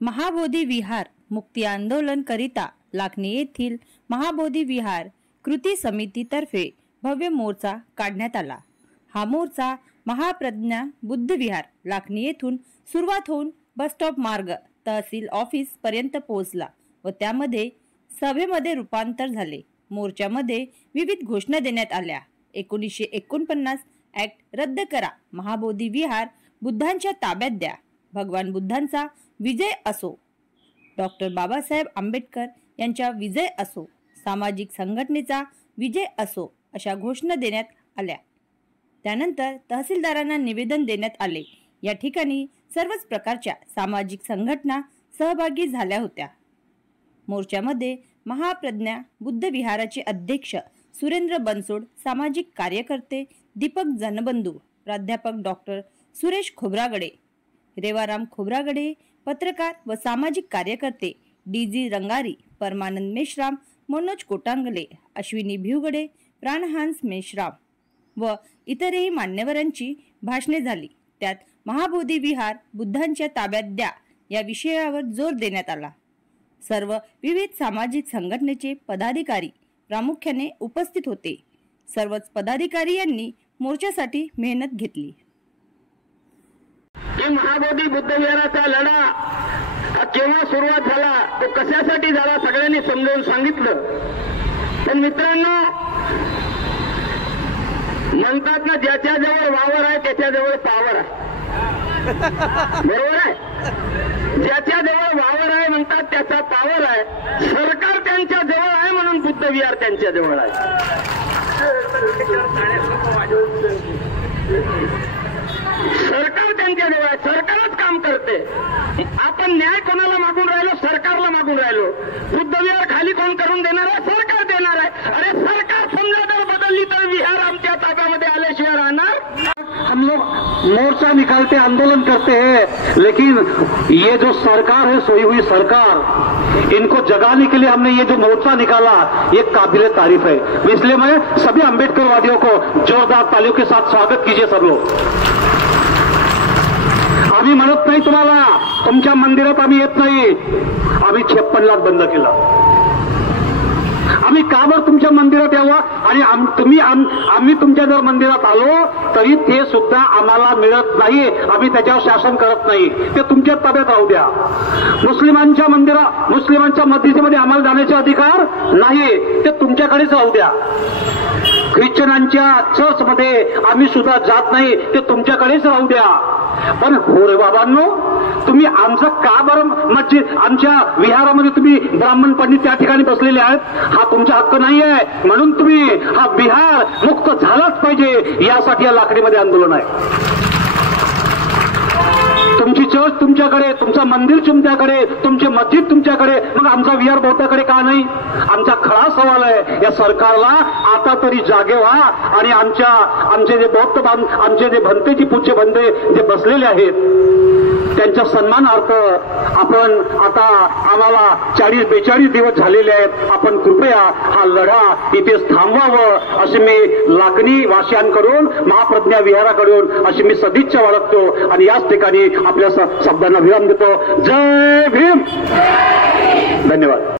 महाबोधी विहार मुक्ती आंदोलन करिता लाखनी येथील महाबोधी विहार कृती समितीतर्फे भव्य मोर्चा काढण्यात आला। हा मोर्चा महाप्रज्ञा बुद्ध विहार लाखनी येथून सुरुवात होऊन बस स्टॉप मार्ग तहसील ऑफिस पर्यंत पोहोचला व त्यामध्ये सभेमध्ये रूपांतर झाले। मोर्चामध्ये विविध घोषणा देण्यात आल्या। 1949 ऍक्ट रद्द करा, महाबोधी विहार बुद्धांच्या ताब्यात द्या, भगवान बुद्धांचा विजय असो, डॉक्टर बाबासाहेब आंबेडकर यांचा विजय असो, सामाजिक संघटनेचा विजय असो अशा घोषणा देण्यात आल्या। त्यानंतर तहसीलदारांना निवेदन देण्यात आले। या ठिकाणी सर्वच प्रकारच्या सामाजिक संघटना सहभागी झाल्या होत्या। मोर्चामध्ये महाप्रज्ञा बुद्ध विहाराचे अध्यक्ष सुरेंद्र बनसोड, सामाजिक कार्यकर्ते दीपक जनबंधू, प्राध्यापक डॉक्टर सुरेश खोब्रागडे, रेवाराम खोब्रागडे, पत्रकार व सामाजिक कार्यकर्ते डीजी रंगारी, परमानंद मेश्राम, मनोज कोटांगले, अश्विनी भिवगडे, प्राणहंस मेश्राम व इतरही मान्यवरांची भाषणे झाली। त्यात महाबोधी विहार बुद्धांच्या ताब्यात द्या या विषयावर जोर देण्यात आला। सर्व विविध सामाजिक संघटनेचे पदाधिकारी प्रामुख्याने उपस्थित होते। सर्वच पदाधिकारी यांनी मोर्चासाठी मेहनत घेतली। महाबोधी बुद्ध विहाराचा लढा केव्हा सुरुवात झाला, तो कशासाठी झाला सगळ्यांनी समजावून सांगितलं। पण मित्रांनो, म्हणतात ना, ज्याच्या जवळ वावर आहे त्याच्या जवळ पावर आहे, बरोबर आहे? ज्याच्या जवळ वावर आहे म्हणतात त्याचा पावर आहे। सरकार त्यांच्या जवळ आहे म्हणून बुद्ध विहार त्यांच्या जवळ आहे। सरकार त्यांच्या जवळ आहे, सरकारच काम करते। आपण न्याय कोणाला मागून राहिलो? सरकारला मागून राहिलो। बुद्ध विहार खाली कोण करून देणार आहे? सरकार देणार आहे। अरे सरकार समजा जर बदलली तर विहार आमच्या ताब्यामध्ये आल्याशिवाय राहणार? हम लोग मोर्चा निकालते, आंदोलन करते हैं, लेकिन ये जो सरकार है, सोई हुई सरकार, इनको जगाने के लिए हमने ये जो मोर्चा निकाला, ये काबिल तारीफ है। इसलिए मैं सभी अम्बेडकरवादियों को जोरदार तालियों के साथ स्वागत कीजिए सब लोग। आम्ही म्हणत नाही तुम्हाला तुमच्या मंदिरात आम्ही येत नाही, आम्ही 56 लाख बंद केला। आम्ही का बरं तुमच्या मंदिरात यावं? आणि आम्ही तुमच्या जर मंदिरात आलो तरी ते सुद्धा आम्हाला मिळत नाही, आम्ही त्याच्यावर शासन करत नाही, ते तुमच्या ताब्यात राहू द्या। मुस्लिमांच्या मस्जिदीमध्ये आम्हाला जाण्याचा अधिकार नाही, ते तुमच्याकडेच राहू द्या। ख्रिश्चनांच्या चर्चमध्ये आम्ही सुद्धा जात नाही, ते तुमच्याकडेच राहू द्या। पण हो रे बाबांनो, तुम्ही आमचं का बरं मस्जिद, आमच्या विहारामध्ये तुम्ही ब्राह्मण पंडित त्या ठिकाणी बसलेले आहेत, हा तुमचा हक्क नाही आहे, म्हणून तुम्ही हा विहार मुक्त झालाच पाहिजे, यासाठी या लाकडीमध्ये आंदोलन आहे। तुमची चर्च तुमच्याकडे, तुमचं मंदिर तुमच्याकडे, तुमचे मस्जिद तुमच्याकडे, मग आमचा विहार बौद्धाकडे का नाही? आमचा खरा सवाल आहे, या सरकारला आता तरी जागे व्हा आणि आमचे जे बौद्ध आमचे जे भंतेची पूज्य भंते जे बसलेले आहेत त्यांच्या सन्मानार्थ आपण आता आम्हाला 40-42 दिवस झालेले आहेत, आपण कृपया हा लढा इथेच थांबवावं अशी मी लाखनी वासियांकडून, महाप्रज्ञा विहाराकडून अशी मी सदिच्छा बाळगतो आणि याच ठिकाणी आपल्या शब्दांना विराम देतो। जय भीम, धन्यवाद।